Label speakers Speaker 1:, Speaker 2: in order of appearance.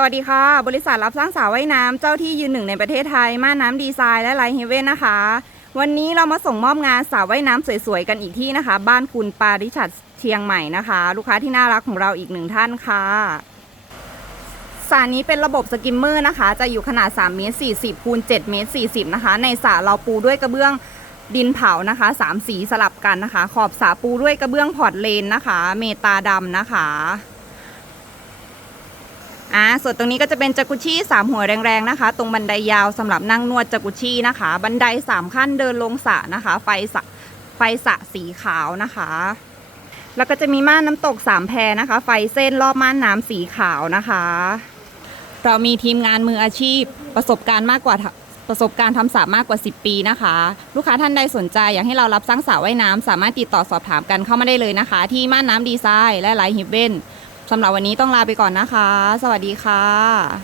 Speaker 1: สวัสดีค่ะ บริษัทรับสร้างสระว่ายน้ำเจ้าที่ยืนหนึ่งในประเทศไทย ม่านน้ำดีไซน์และไลท์เฮเว่นนะคะ วันนี้เรามาส่งมอบงานสระว่ายน้ำสวยๆ กันอีกที่นะคะ บ้านคุณปาริชัดเชียงใหม่นะคะ ลูกค้าที่น่ารักของเราอีกหนึ่งท่านค่ะสระนี้เป็นระบบสกิมเมอร์นะคะ จะอยู่ขนาด3เมตร40คูณ7เมตร40นะคะ ในสระเราปูด้วยกระเบื้องดินเผานะคะสามสีสลับกันนะคะ ขอบสระปูด้วยกระเบื้องพอร์ตเลนนะคะ เมตาดำนะคะ อ่าส่วนตรงนี้ก็จะเป็นจากุชี่สามหัวแรงๆนะคะ ตรงบันไดยาวสำหรับนั่งนวดจากุชี่นะคะ บันไดสามขั้นเดินลงสระนะคะ ไฟสระไฟสระสีขาวนะคะ แล้วก็จะมีม่านน้ำตกสามแพรนะคะ ไฟเส้นรอบม่านน้ำสีขาวนะคะ เรามีทีมงานมืออาชีพประสบการณ์มากกว่าประสบการณ์ทำสระมากกว่า 10 ปีนะคะ ลูกค้าท่านใดสนใจอยากให้เรารับสร้างสระว่ายน้ำสามารถติดต่อสอบถามกันเข้ามาได้เลยนะคะ ที่ม่านน้ำดีไซน์และไลท์ฮิบเบน สำหรับวันนี้ต้องลาไปก่อนนะคะ สวัสดีค่ะ